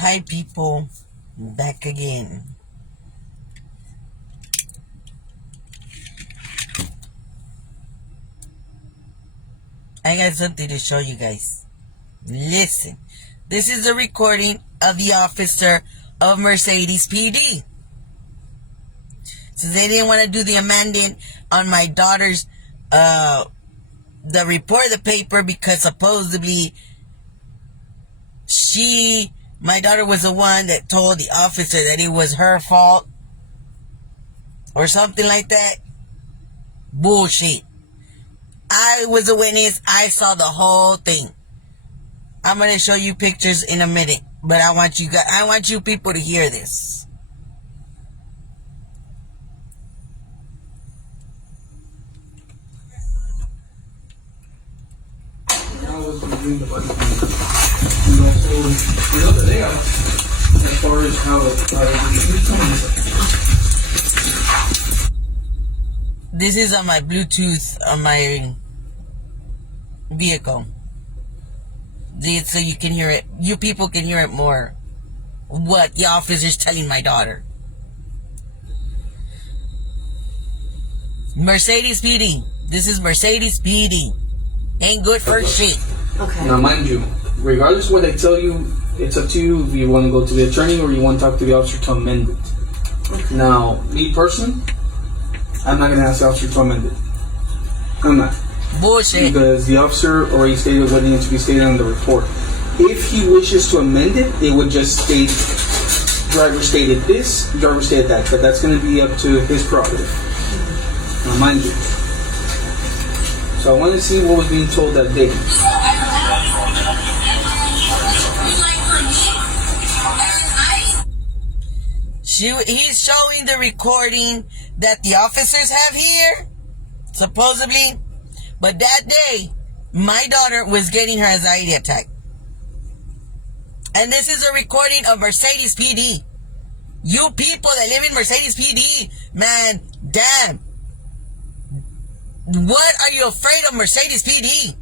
Hi people, back again. I got something to show you guys. Listen, this is a recording of the officer of Mercedes PD. Since they didn't want to do the amendment on my daughter's, the report of the paper because supposedly my daughter was the one that told the officer that it was her fault or something like that. Bullshit. I was a witness. I saw the whole thing. I'm going to show you pictures in a minute, but I want you people to hear this. As far as how this is on my Bluetooth on my vehicle. So you can hear it. You people can hear it more. What the officer's telling my daughter. Mercedes PD. This is Mercedes PD. Ain't good for shit. Okay. Now, mind you, regardless of what I tell you, it's up to you if you want to go to the attorney or you want to talk to the officer to amend it. Okay. Now, me personally, I'm not going to ask the officer to amend it. I'm not. Bullshit. Because the officer already stated what needed to be stated on the report. If he wishes to amend it, it would just state, driver stated this, driver stated that. But that's going to be up to his prerogative. Now, mind you. So I want to see what was being told that day. He's showing the recording that the officers have here, supposedly. But that day, my daughter was getting her anxiety attack. And this is a recording of Mercedes PD. You people that live in Mercedes PD, man, damn. What are you afraid of Mercedes PD?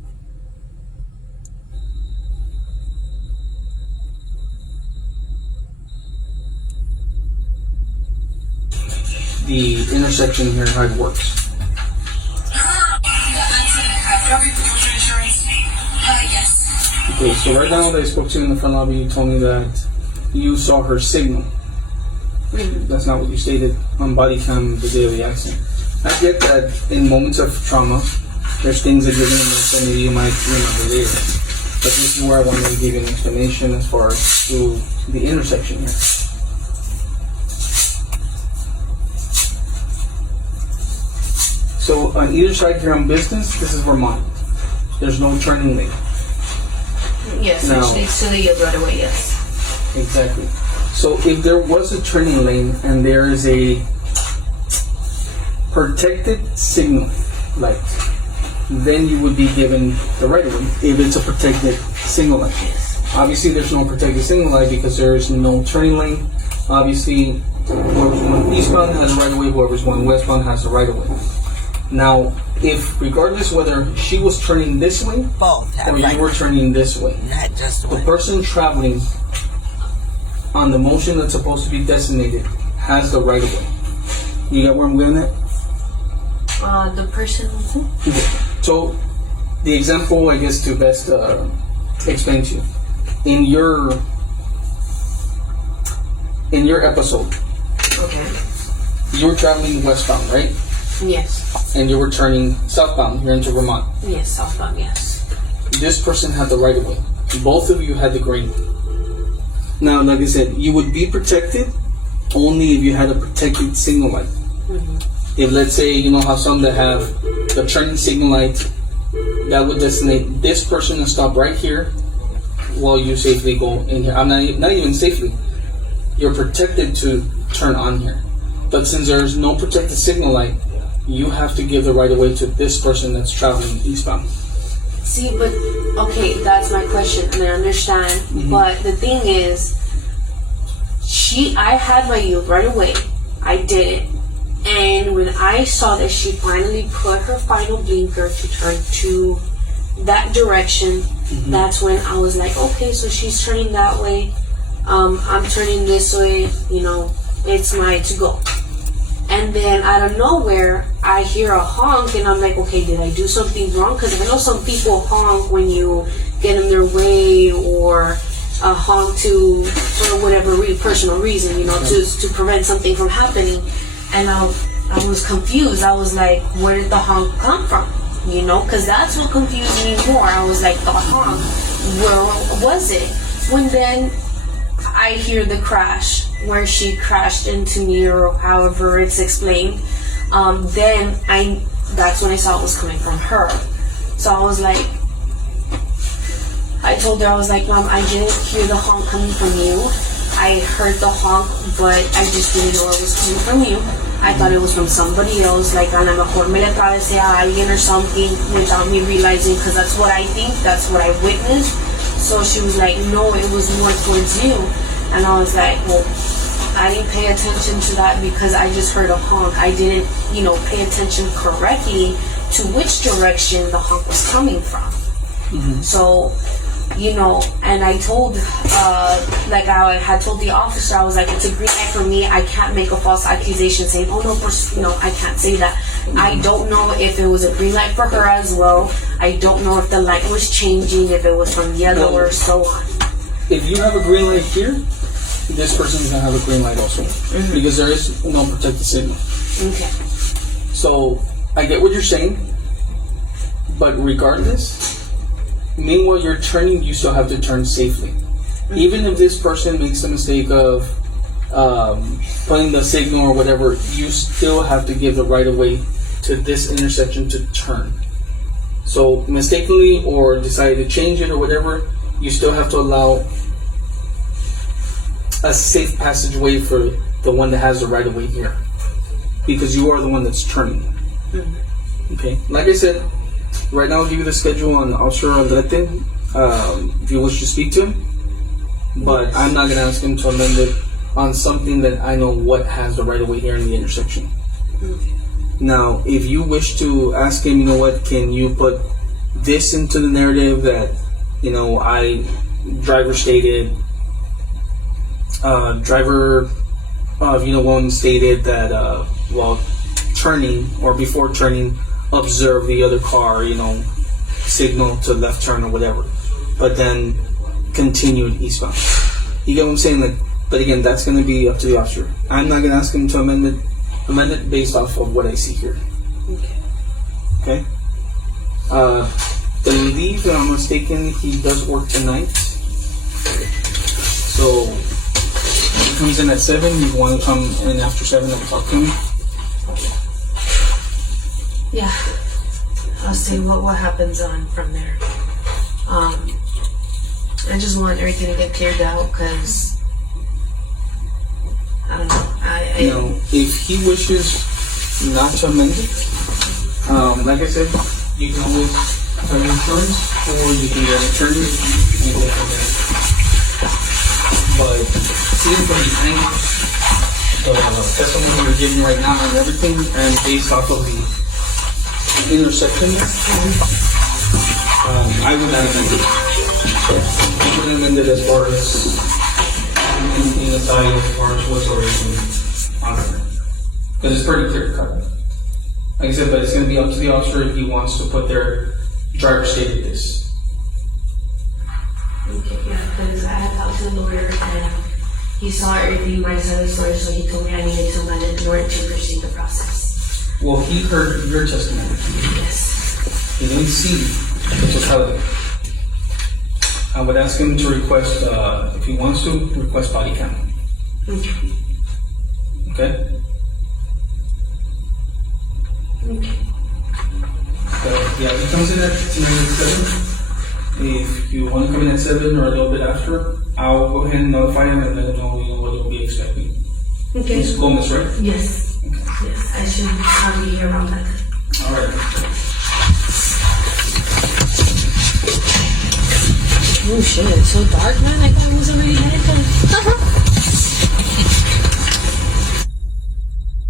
The intersection here, how it works. Okay, so right now that I spoke to you in the front lobby, you told me that you saw her signal. That's not what you stated on body cam the day of the accident. I get that in moments of trauma, there's things that you're going to miss and maybe you might remember later. But this is where I wanted to give you an explanation as far as to the intersection here. So on either side here on Business, this is Vermont. There's no turning lane. Yes, now, which leads to the right away, yes. Exactly. So if there was a turning lane and there is a protected signal light, then you would be given the right of way if it's a protected signal light. Yes. Obviously, there's no protected signal light because there is no turning lane. Obviously, whoever's going eastbound has the right of way, whoever's going westbound has the right of way. Now, if regardless whether she was turning this way Both or you were turning this way, not just one. the person traveling on the motion that's supposed to be designated has the right of way. You got where I'm going at? The person. Okay. So, the example, I guess, to best explain to you, in your episode, Okay. you were traveling westbound, right? Yes. And you were turning southbound here into Vermont. Yes, southbound, yes. This person had the right of way. Both of you had the green. Now, like I said, you would be protected only if you had a protected signal light. Mm-hmm. If, let's say, you know how some that have the turning signal light, that would designate this person to stop right here while you safely go in here. I'm not even safely. You're protected to turn on here. But since there's no protected signal light, you have to give the right of way to this person that's traveling eastbound. See, but, okay, that's my question, and I understand. Mm-hmm. But the thing is, I had my yield right away. I did it. And when I saw that she finally put her final blinker to turn to that direction, that's when I was like, okay, so she's turning that way. I'm turning this way, you know, it's my to go. And then out of nowhere, I hear a honk, and I'm like, okay, did I do something wrong? Because I know some people honk when you get in their way, or honk for whatever personal reason, you know, to prevent something from happening. And I was confused. I was like, where did the honk come from? You know, because that's what confused me more. I was like, the honk, where was it? When then I hear the crash, where she crashed into me, or however it's explained. That's when I saw it was coming from her. So I was like, I told her, I was like, Mom, I didn't hear the honk coming from you. I heard the honk, but I just didn't know it was coming from you. I thought it was from somebody else, like a lo mejor me le atravesé a alguien or something without me realizing, because that's what I think, that's what I witnessed. So she was like, no, it was more towards you. And I was like, well, I didn't pay attention to that because I just heard a honk. I didn't, you know, pay attention correctly to which direction the honk was coming from. Mm-hmm. So, you know, and I told, like I had told the officer, I was like, it's a green light for me. I can't make a false accusation saying, oh no, I can't say that. Mm-hmm. I don't know if it was a green light for her as well. I don't know if the light was changing, if it was from yellow or so on. If you have a green light here, this person is going to have a green light also. Mm-hmm. Because there is no protected signal. Okay. So, I get what you're saying, but regardless, meanwhile you're turning, you still have to turn safely. Mm-hmm. Even if this person makes the mistake of putting the signal or whatever, you still have to give the right of way to this intersection to turn. So mistakenly or decide to change it or whatever, you still have to allow a safe passageway for the one that has the right of way here, because you are the one that's turning. Mm-hmm. Okay, like I said, right now I'll give you the schedule on Officer Aldrete, if you wish to speak to him, but I'm not going to ask him to amend it on something that I know what has the right of way here in the intersection. Okay. Now, if you wish to ask him, you know what, can you put this into the narrative that, you know, driver stated, one stated that while turning or before turning, observe the other car, you know, signal to left turn or whatever, but then continued eastbound. You get what I'm saying? Like, but again, that's going to be up to the officer. I'm not going to ask him to amend it based off of what I see here. Okay. Believe that I'm mistaken, he does work tonight. So he comes in at 7. You want to come in after 7 and talk to him? Yeah, I'll see what happens on from there. I just want everything to get cleared out because I don't know. If he wishes not to amend it, like I said, you can always have insurance or you can get an attorney and go from there. But seeing from the testimony you're giving right now and everything, and based off of the intersection, I would not amend it. I would amend it as far as anything aside as far as what's already on there. Because it's pretty clear cut. Like I said, but it's going to be up to the officer if he wants to put their driver stated this. Okay, yeah, because I had talked to the lawyer and he saw everything my son's lawyer, so he told me I needed to amend it in order to proceed the process. Well, he heard your testimony. Yes. He didn't see the totality. I would ask him to request, if he wants to, request body cam. Okay. Okay? Okay. So, yeah, he comes in at 7. If you want to come in at 7 or a little bit after, I'll go ahead and notify him and let him know, what he'll be expecting. Okay. Ms. Gomez, right? Yes. Okay. Yes, I should be here around that time. All right. Oh shit, it's so dark, man. I thought it was already nighttime.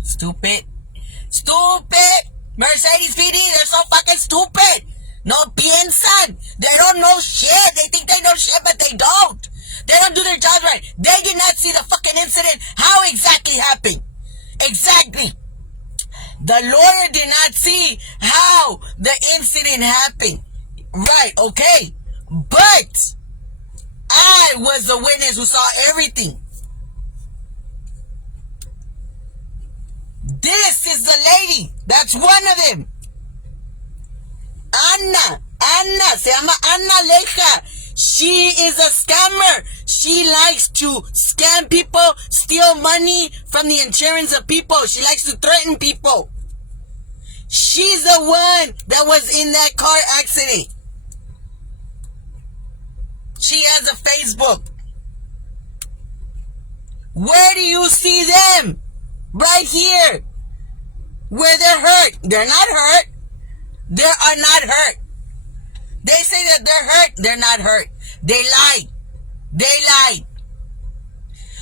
Stupid! Mercedes PD, they're so fucking stupid! No piensan! They don't know shit! They think they know shit, but they don't! They don't do their job right. They did not see the fucking incident, how exactly happened. Exactly. The lawyer did not see how the incident happened. Right, okay. But I was the witness who saw everything. This is the lady. That's one of them. Ana, se llama Ana Leja. She is a scammer. She likes to scam people, steal money from the insurance of people. She likes to threaten people. She's the one that was in that car accident. She has a Facebook. Where do you see them? Right here. Where they're hurt. They're not hurt. They are not hurt. They say that they're hurt. They're not hurt. They lied. They lied.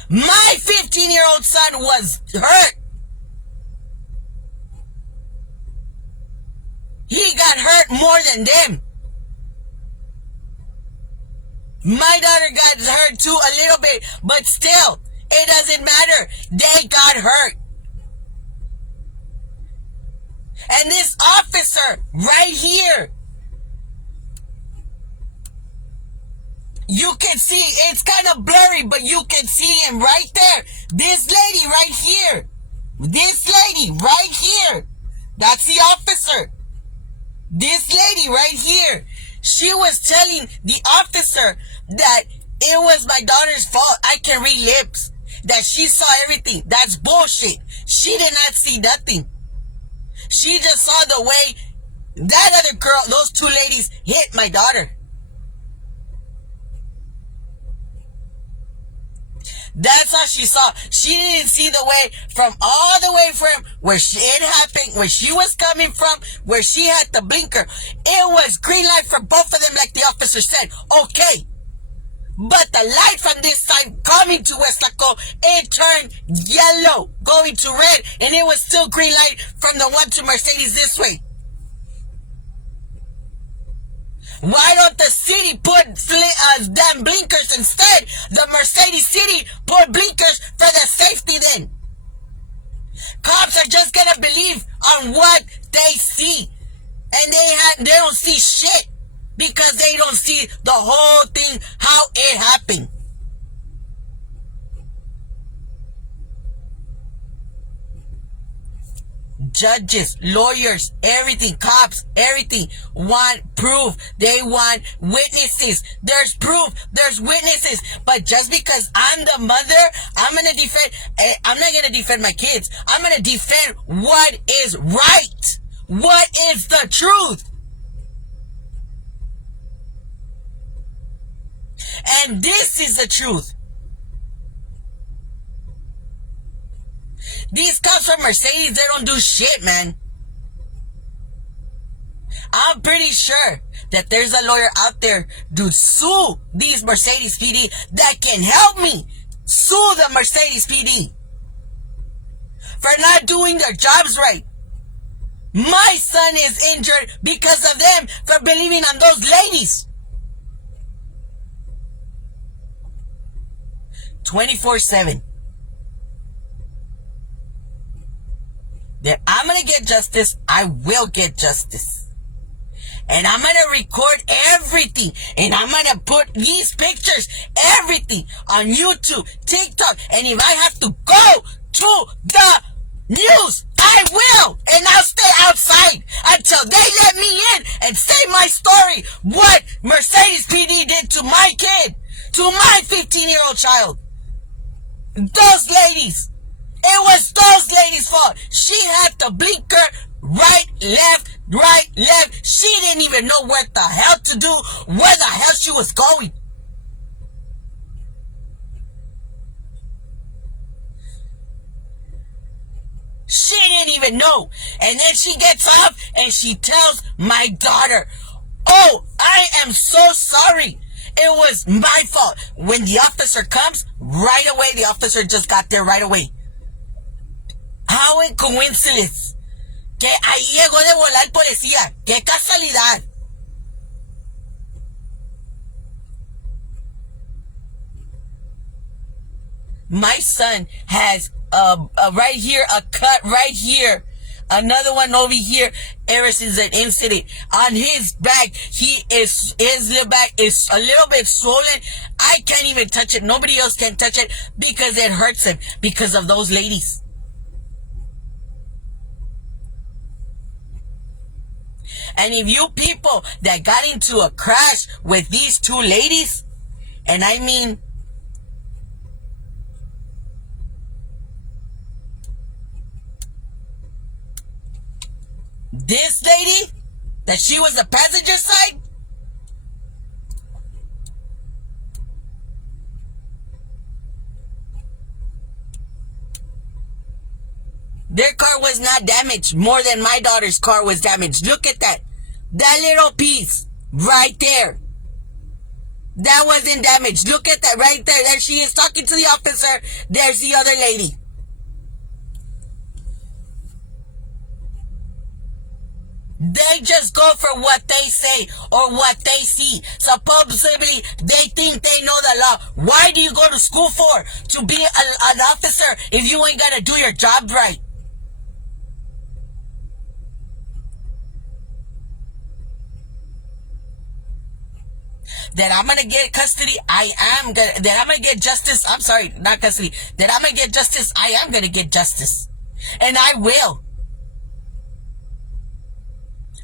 My 15-year-old son was hurt. He got hurt more than them. My daughter got hurt too a little bit, but still, it doesn't matter. They got hurt. And this officer right here, you can see, it's kind of blurry, but you can see him right there. This lady right here. This lady right here. That's the officer. This lady right here. She was telling the officer that it was my daughter's fault. I can read lips. That she saw everything. That's bullshit. She did not see nothing. She just saw the way that other girl, those two ladies, hit my daughter. That's how she saw. She didn't see the way from all the way from where it happened, where she was coming from, where she had the blinker. It was green light for both of them, like the officer said. Okay. But the light from this side coming to Westlaco, it turned yellow, going to red, and it was still green light from the one to Mercedes this way. Why don't the city put damn blinkers instead? The Mercedes city put blinkers for the safety then. Cops are just gonna believe on what they see. And they don't see shit. Because they don't see the whole thing, how it happened. Judges, lawyers, everything, cops, everything want proof. They want witnesses. There's proof. There's witnesses. But just because I'm the mother, I'm not going to defend my kids. I'm going to defend what is right. What is the truth? And this is the truth. These cops from Mercedes, they don't do shit, man. I'm pretty sure that there's a lawyer out there to sue these Mercedes PD that can help me sue the Mercedes PD for not doing their jobs right. My son is injured because of them for believing on those ladies. 24/7. That I'm going to get justice. I will get justice. And I'm going to record everything. And I'm going to put these pictures, everything on YouTube, TikTok. And if I have to go to the news, I will. And I'll stay outside until they let me in and say my story. What Mercedes PD did to my kid, to my 15-year-old child. Those ladies. It was those ladies' fault. She had the blinker right, left. She didn't even know what the hell to do, where the hell she was going. She didn't even know. And then she gets up and she tells my daughter, "Oh, I am so sorry. It was my fault." When the officer comes, right away, the officer just got there right away. How in coincidence que ahí llegó de volar el policía. Qué casualidad. My son has right here, a cut right here. Another one over here. Ever since that incident, on his back, his little back is a little bit swollen. I can't even touch it. Nobody else can touch it because it hurts him because of those ladies. And if you people that got into a crash with these two ladies, and I mean, this lady, that she was the passenger side, their car was not damaged more than my daughter's car was damaged. Look at that. That little piece right there. That wasn't damaged. Look at that right there. There she is talking to the officer. There's the other lady. They just go for what they say or what they see. Supposedly, they think they know the law. Why do you go to school for? To be an officer if you ain't gonna do your job right. That I'm gonna get custody, that I'm gonna get justice, I'm sorry, not custody, that I'm gonna get justice, I am gonna get justice. And I will.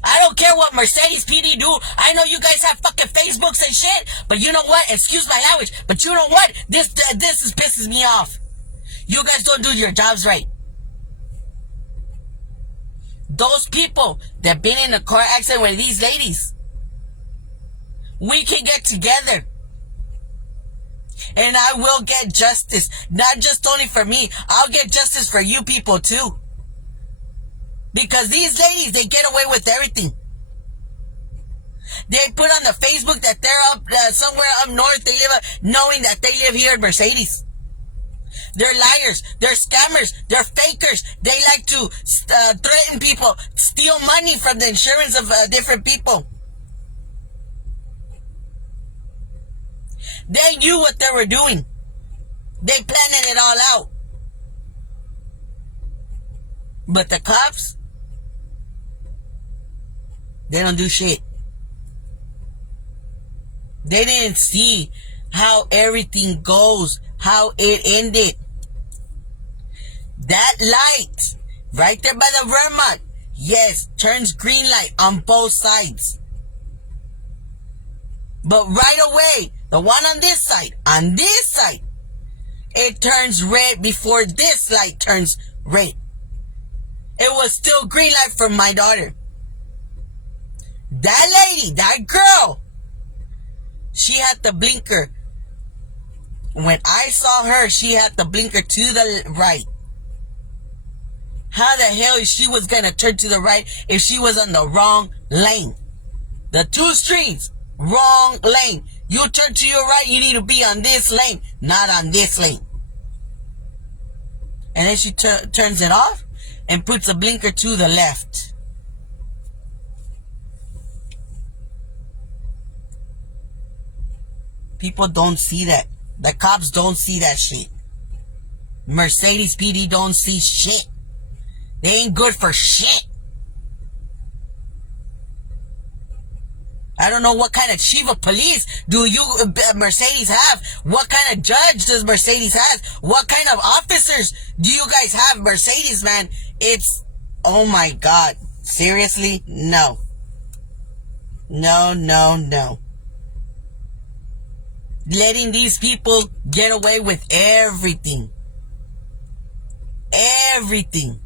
I don't care what Mercedes PD do. I know you guys have fucking Facebooks and shit, but you know what? Excuse my language, but you know what? This pisses me off. You guys don't do your jobs right. Those people that been in a car accident with these ladies, we can get together. And I will get justice. Not just only for me. I'll get justice for you people too. Because these ladies, they get away with everything. They put on the Facebook that they're up somewhere up north. They live knowing that they live here in Mercedes. They're liars. They're scammers. They're fakers. They like to threaten people, steal money from the insurance of different people. They knew what they were doing. They planned it all out. But the cops, they don't do shit. They didn't see how everything goes, how it ended. That light, right there by the Vermont, yes, turns green light on both sides. But right away, the one on this side, it turns red before this light turns red. It was still green light for my daughter. That lady, that girl, she had the blinker. When I saw her, she had the blinker to the right. How the hell is she was gonna turn to the right if she was on the wrong lane? The two streets, wrong lane. You turn to your right, you need to be on this lane, not on this lane. And then she turns it off and puts a blinker to the left. People don't see that. The cops don't see that shit. Mercedes PD don't see shit. They ain't good for shit. I don't know what kind of chief of police do you, Mercedes, have? What kind of judge does Mercedes have? What kind of officers do you guys have, Mercedes, man? It's, oh my God. Seriously? No. No, no, no. Letting these people get away with everything. Everything.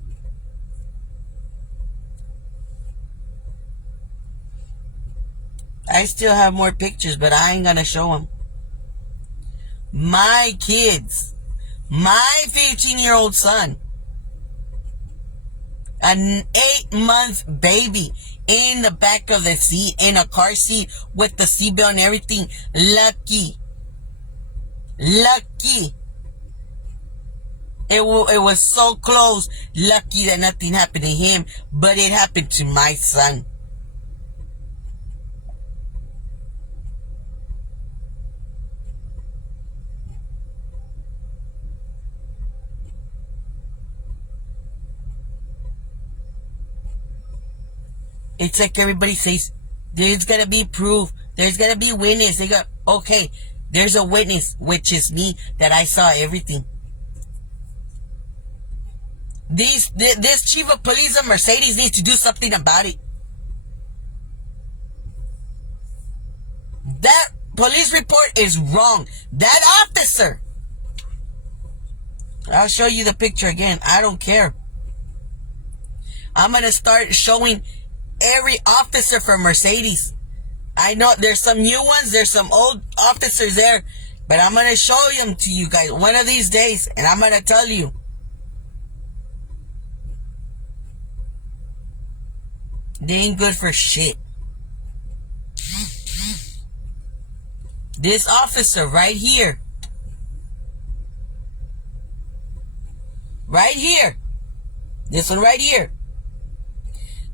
I still have more pictures, but I ain't gonna show them. My kids, my 15-year-old son, an 8-month baby in the back of the seat, in a car seat with the seatbelt and everything. Lucky. It was so close. Lucky that nothing happened to him, but it happened to my son. It's like everybody says, there's gonna be proof. There's gonna be witness. They go, okay, there's a witness, which is me, that I saw everything. This chief of police of Mercedes needs to do something about it. That police report is wrong. That officer. I'll show you the picture again. I don't care. I'm going to start showing every officer from Mercedes. I know there's some new ones. There's some old officers there. But I'm going to show them to you guys one of these days. And I'm going to tell you. They ain't good for shit. This officer right here. Right here. This one right here.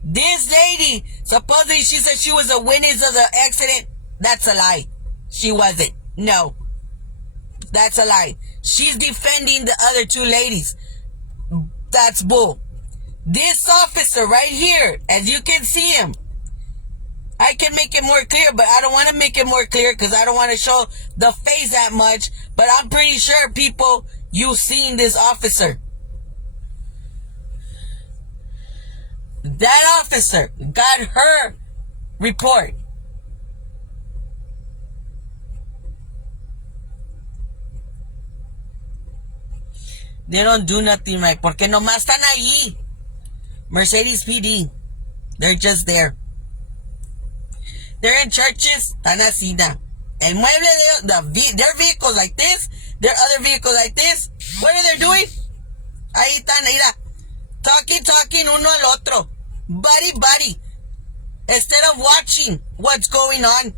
This lady, supposedly she said she was a witness of the accident. That's a lie. She wasn't. No. That's a lie. She's defending the other two ladies. That's bull. This officer right here, as you can see him, I can make it more clear, but I don't want to make it more clear because I don't want to show the face that much. But I'm pretty sure, people, you've seen this officer. That officer got her report. They don't do nothing right. Porque nomás están ahí. Mercedes PD. They're just there. They're in churches. Están así na. El mueble de their vehicles like this. Their other vehicles like this. What are they doing? Ahí están, mira. Talking uno al otro. Buddy. Instead of watching what's going on.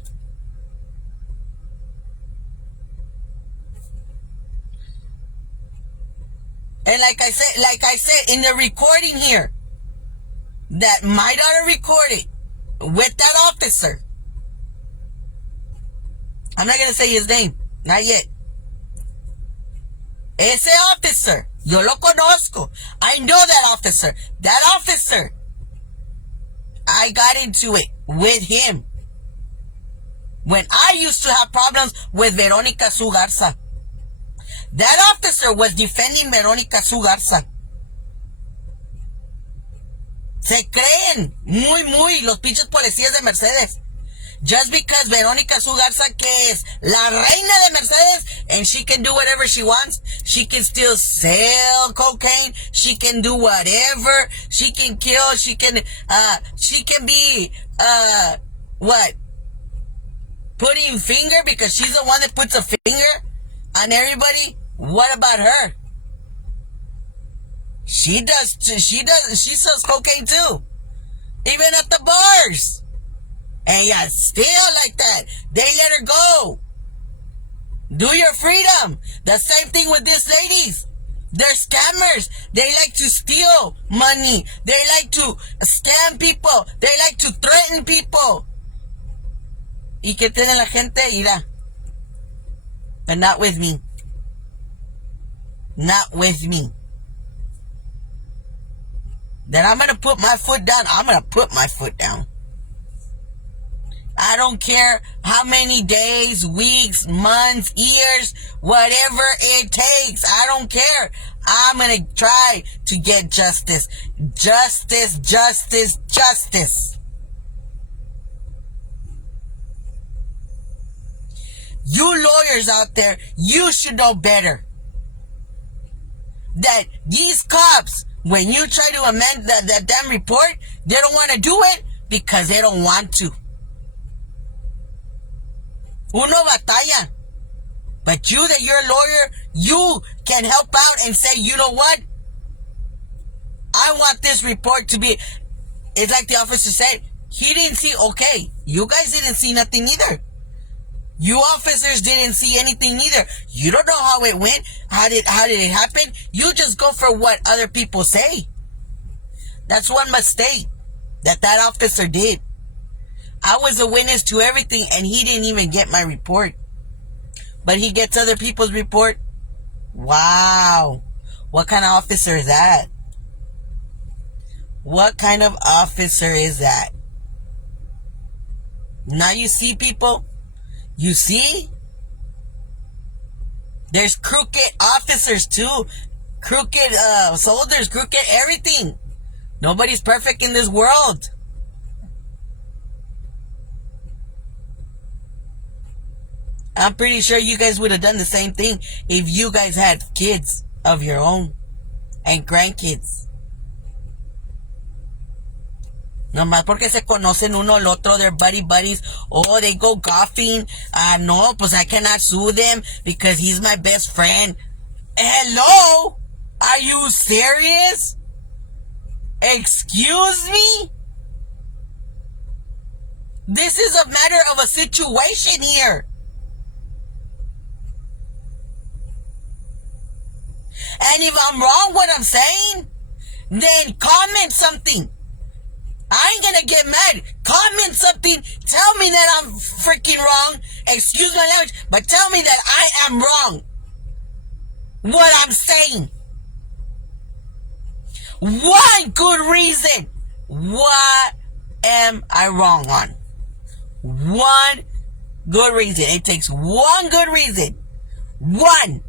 And like I said in the recording here, that my daughter recorded with that officer. I'm not going to say his name. Not yet. Ese officer, yo lo conozco. I know that officer. That officer, I got into it with him when I used to have problems with Veronica Su Garza. That officer was defending Veronica Su Garza. Se creen muy los pinches policías de Mercedes. Just because Veronica Su Garza, que es la reina de Mercedes, and she can do whatever she wants. She can still sell cocaine. She can do whatever. She can kill. She can be, what? Putting finger because she's the one that puts a finger on everybody. What about her? She sells cocaine too. Even at the bars. And yeah, still like that. They let her go. Do your freedom. The same thing with these ladies. They're scammers. They like to steal money. They like to scam people. They like to threaten people. ¿Y qué tiene la gente? Mira. But not with me. Not with me. Then I'm going to put my foot down. I'm going to put my foot down. I don't care how many days, weeks, months, years, whatever it takes. I don't care. I'm going to try to get justice. Justice. You lawyers out there, you should know better. That these cops, when you try to amend that damn report, they don't want to do it because they don't want to. Uno batalla. But you, that you're a lawyer, you can help out and say, you know what? I want this report to be... It's like the officer said, he didn't see... Okay, you guys didn't see nothing either. You officers didn't see anything either. You don't know how it went. How did it happen? You just go for what other people say. That's one mistake that officer did. I was a witness to everything and he didn't even get my report. But he gets other people's report. Wow. What kind of officer is that? What kind of officer is that? Now you see, people? You see? There's crooked officers too. Crooked soldiers, crooked everything. Nobody's perfect in this world. I'm pretty sure you guys would have done the same thing if you guys had kids of your own and grandkids. Nomás porque se conocen uno al otro, they're buddies. Oh, they go golfing. No, pues I cannot sue them because he's my best friend. Hello? Are you serious? Excuse me? This is a matter of a situation here. And if I'm wrong what I'm saying, then comment something. I ain't gonna get mad. Comment something. Tell me that I'm freaking wrong. Excuse my language, but tell me that I am wrong. What I'm saying. One good reason. What am I wrong on? One good reason. It takes one good reason. One.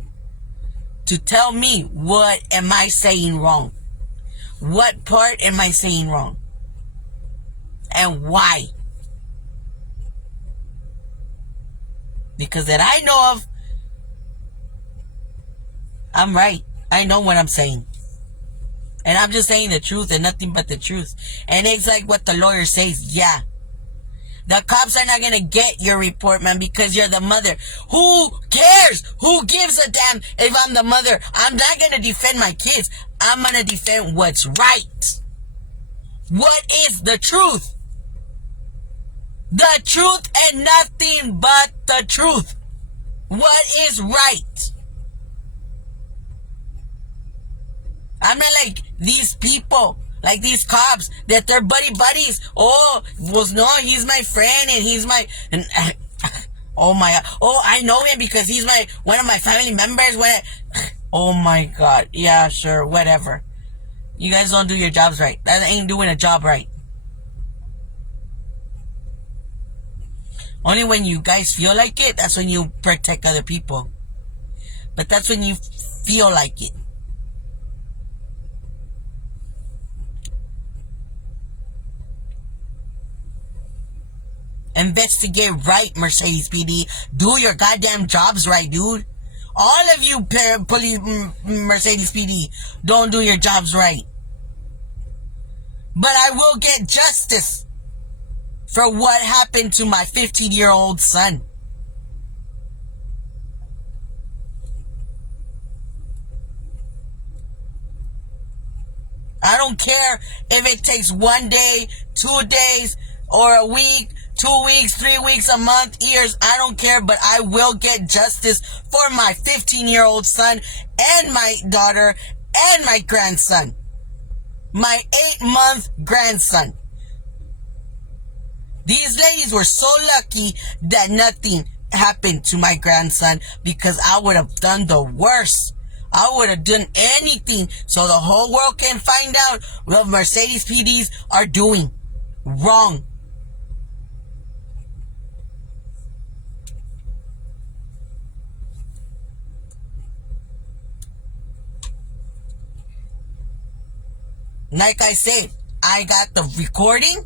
To tell me what am I saying wrong. What part am I saying wrong? And why? Because that I know of, I'm right. I know what I'm saying. And I'm just saying the truth and nothing but the truth. And it's like what the lawyer says. Yeah. The cops are not going to get your report, man, because you're the mother. Who cares? Who gives a damn if I'm the mother? I'm not going to defend my kids. I'm going to defend what's right. What is the truth? The truth and nothing but the truth. What is right? I'm not like these people, like these cops, that they're buddies. Oh, well, no, he's my friend and he's my... oh my God. Oh, I know him because he's one of my family members. Oh my God. Yeah, sure, whatever. You guys don't do your jobs right. That ain't doing a job right. Only when you guys feel like it, that's when you protect other people. But that's when you feel like it. Investigate right, Mercedes PD. Do your goddamn jobs right, dude. All of you police, Mercedes PD, don't do your jobs right. But I will get justice for what happened to my 15-year-old son. I don't care if it takes 1 day, 2 days, or a week, 2 weeks, 3 weeks, a month, years. I don't care, but I will get justice for my 15-year-old son and my daughter and my grandson. My 8-month grandson. These ladies were so lucky that nothing happened to my grandson because I would have done the worst. I would have done anything so the whole world can find out what Mercedes PDs are doing wrong. Like I said, I got the recording.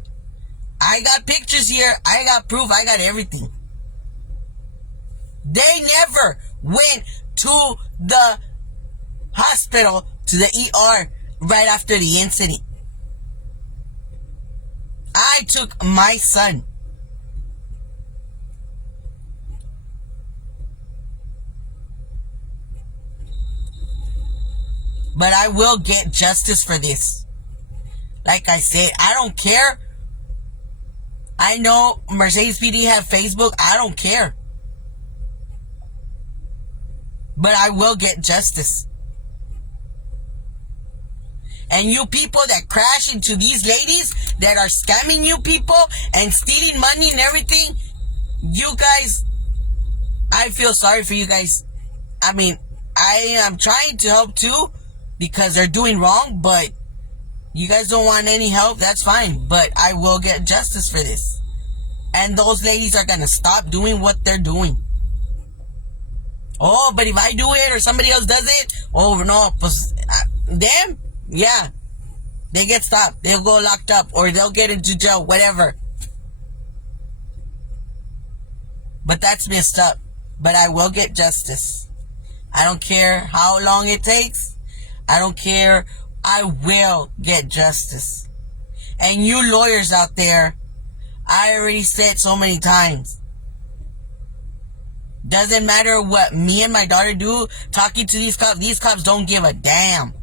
I got pictures here. I got proof. I got everything. They never went to the hospital, to the ER, right after the incident. I took my son. But I will get justice for this. Like I said, I don't care. I know Mercedes PD have Facebook. I don't care. But I will get justice. And you people that crash into these ladies that are scamming you people and stealing money and everything, you guys, I feel sorry for you guys. I mean, I am trying to help too because they're doing wrong, but you guys don't want any help, that's fine. But I will get justice for this. And those ladies are gonna stop doing what they're doing. Oh, but if I do it or somebody else does it, oh no, pues, them, yeah, they get stopped. They'll go locked up or they'll get into jail, whatever. But that's messed up. But I will get justice. I don't care how long it takes. I don't care. I will get justice. And you lawyers out there, I already said so many times. Doesn't matter what me and my daughter do talking to these cops don't give a damn.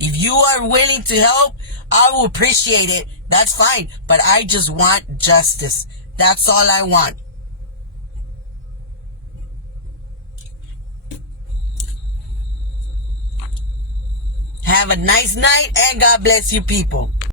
If you are willing to help, I will appreciate it. That's fine. But I just want justice. That's all I want. Have a nice night and God bless you people.